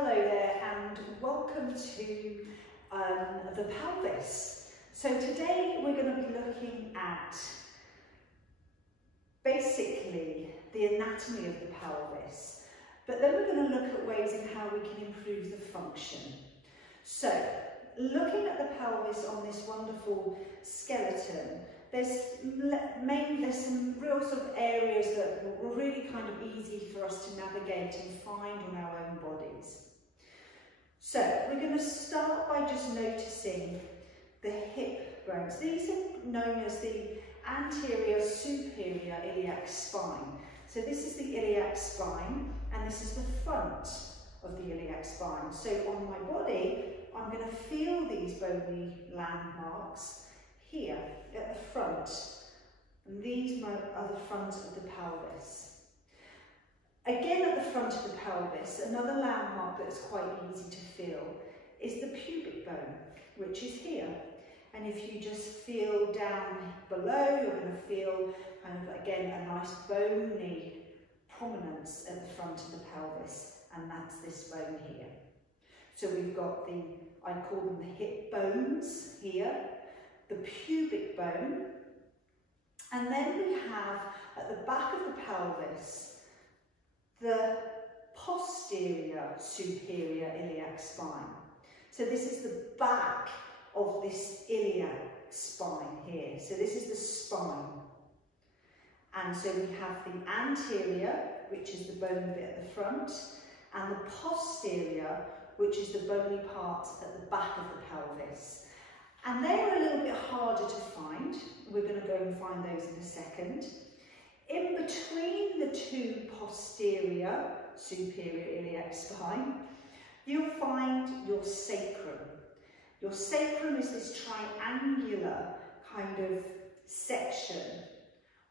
Hello there and welcome to the pelvis. So today we're going to be looking at basically the anatomy of the pelvis, but then we're going to look at ways in how we can improve the function. So looking at the pelvis on this wonderful skeleton, there's some real sort of areas that were really kind of easy for us to navigate and find on our own bodies. So we're going to start by just noticing the hip bones. These are known as the anterior superior iliac spine. So this is the iliac spine and this is the front of the iliac spine. So on my body, I'm going to feel these bony landmarks here at the front, and these are the front of the pelvis. Again, at the front of the pelvis, another landmark that's quite easy to feel is the pubic bone, which is here. And if you just feel down below, you're going to feel kind of, again, a nice bony prominence at the front of the pelvis, and that's this bone here. So we've got I call them the hip bones here, the pubic bone, and then we have at the back of the pelvis the posterior superior iliac spine. So this is the back of this iliac spine here. So this is the spine. And so we have the anterior, which is the bony bit at the front, and the posterior, which is the bony part at the back of the pelvis. And they're a little bit harder to find. We're going to go and find those in a second. In between the two posterior superior iliac spine, you'll find your sacrum. Your sacrum is this triangular kind of section,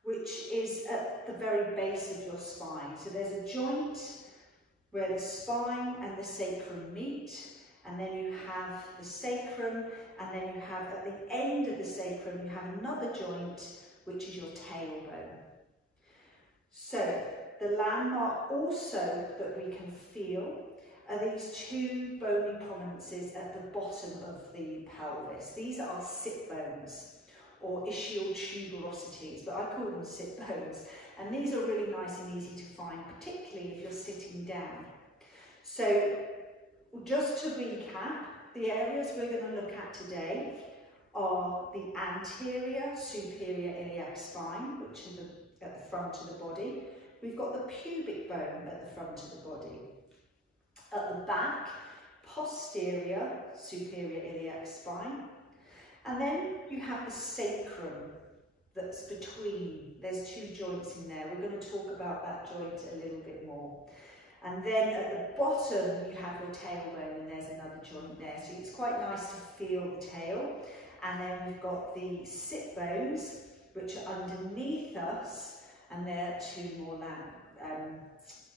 which is at the very base of your spine. So there's a joint where the spine and the sacrum meet, and then you have the sacrum, and then you have at the end of the sacrum, you have another joint, which is your tailbone. So the landmark also that we can feel are these two bony prominences at the bottom of the pelvis. These are sit bones, or ischial tuberosities, but I call them sit bones. And these are really nice and easy to find, particularly if you're sitting down. So just to recap, the areas we're going to look at today are the anterior superior iliac spine, which is at the front of the body. We've got the pubic bone at the front of the body. At the back, posterior superior iliac spine. And then you have the sacrum that's between. There's two joints in there. We're going to talk about that joint a little bit more. And then at the bottom, you have your tailbone, and there's another joint there. So it's quite nice to feel the tail. And then we've got the sit bones, which are underneath us, and there are two more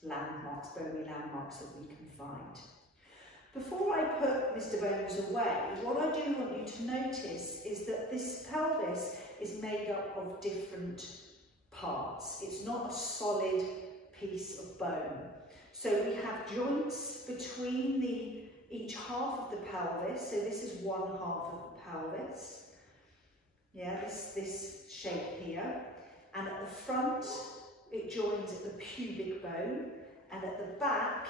landmarks, bony landmarks that we can find. Before I put Mr. Bones away, what I do want you to notice is that this pelvis is made up of different parts. It's not a solid piece of bone. So we have joints between each half of the pelvis. So this is one half of the pelvis. Yeah, this shape here. And at the front, it joins at the pubic bone. And at the back,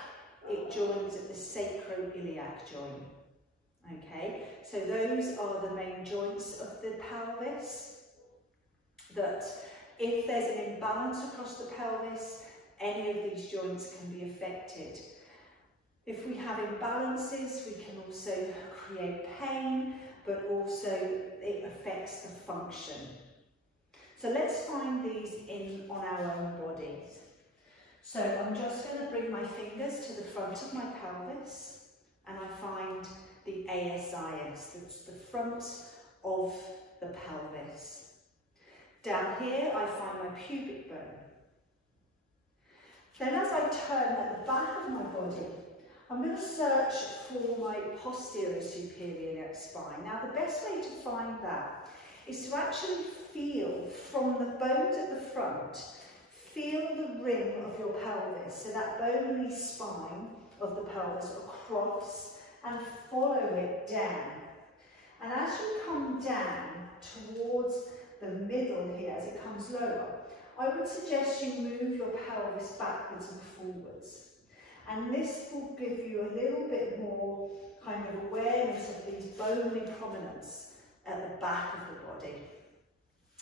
it joins at the sacroiliac joint. Okay, so those are the main joints of the pelvis, that if there's an imbalance across the pelvis, any of these joints can be affected. If we have imbalances, we can also create pain, but also it affects the function. So let's find these on our own bodies. So I'm just going to bring my fingers to the front of my pelvis, and I find the ASIS, that's the front of the pelvis. Down here, I find my pubic bone. Then as I turn at the back of my body, I'm going to search for my posterior superior iliac spine. Now, the best way to find that is to actually feel from the bones at the front, feel the rim of your pelvis, so that bony spine of the pelvis across and follow it down. And as you come down towards the middle here, as it comes lower, I would suggest you move your pelvis backwards and forwards. And this will give you a little bit more kind of awareness of these bony prominence at the back of the body.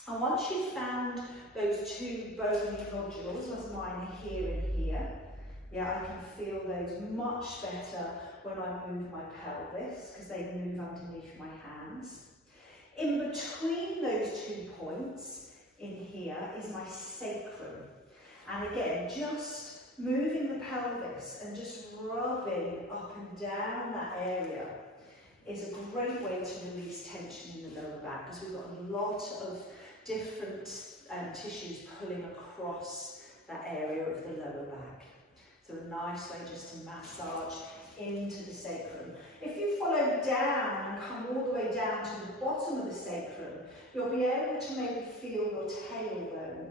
And once you've found those two bony nodules, as mine are here and here, yeah, I can feel those much better when I move my pelvis, because they move underneath my hands. In between those 2 points in here is my sacrum. And again, just moving the pelvis and just rubbing up and down that area is a great way to release tension in the lower back, because we've got a lot of different tissues pulling across that area of the lower back. So a nice way just to massage into the sacrum. If you follow down and come all the way down to the bottom of the sacrum, you'll be able to maybe feel your tailbone.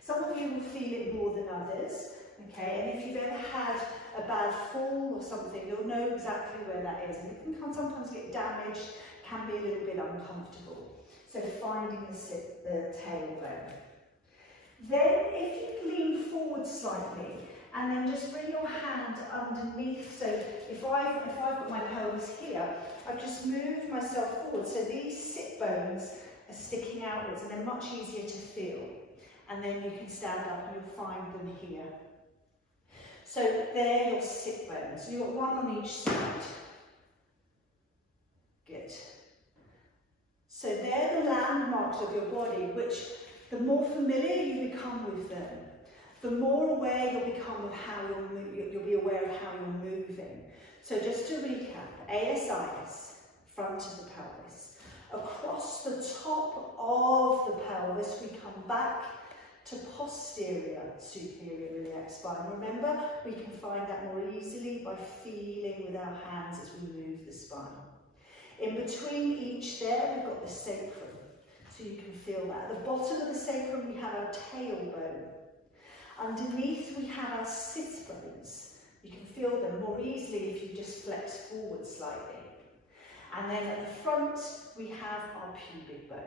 Some of you will feel it more than others, okay? And if you've ever had a bad fall or something, you'll know exactly where that is. And it can sometimes get damaged, can be a little bit uncomfortable. So finding the tailbone. Then if you lean forward slightly, and then just bring your hand underneath. So if I've got my pelvis here, I've just moved myself forward. So these sit bones are sticking outwards and they're much easier to feel. And then you can stand up and you'll find them here. So they're your sit bones. So you've got one on each side. Good. So they're the landmarks of your body, which the more familiar you become with them, the more aware you'll become of how you'll be aware of how you're moving. So just to recap, ASIS, front of the pelvis. Across the top of the pelvis, we come back to posterior, superior iliac spine. Remember, we can find that more easily by feeling with our hands as we move the spine. In between each there, we've got the sacrum, so you can feel that. At the bottom of the sacrum, we have our tailbone. Underneath, we have our sit bones. You can feel them more easily if you just flex forward slightly. And then at the front, we have our pubic bone.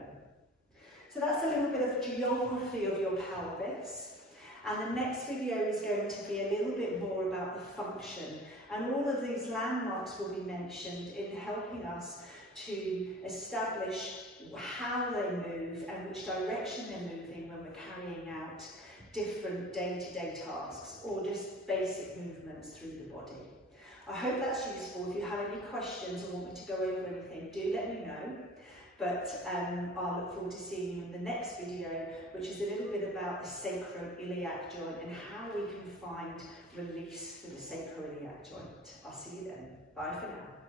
So that's a little bit of geography of your pelvis. And the next video is going to be a little bit more about the function. And all of these landmarks will be mentioned in helping us to establish how they move and which direction they're moving when we're carrying out different day-to-day tasks or just basic movements through the body. I hope that's useful. If you have any questions or want me to go over anything, do let me know. But I'll look forward to seeing you in the next video, which is a little bit about the sacroiliac joint and how we can find release for the sacroiliac joint. I'll see you then. Bye for now.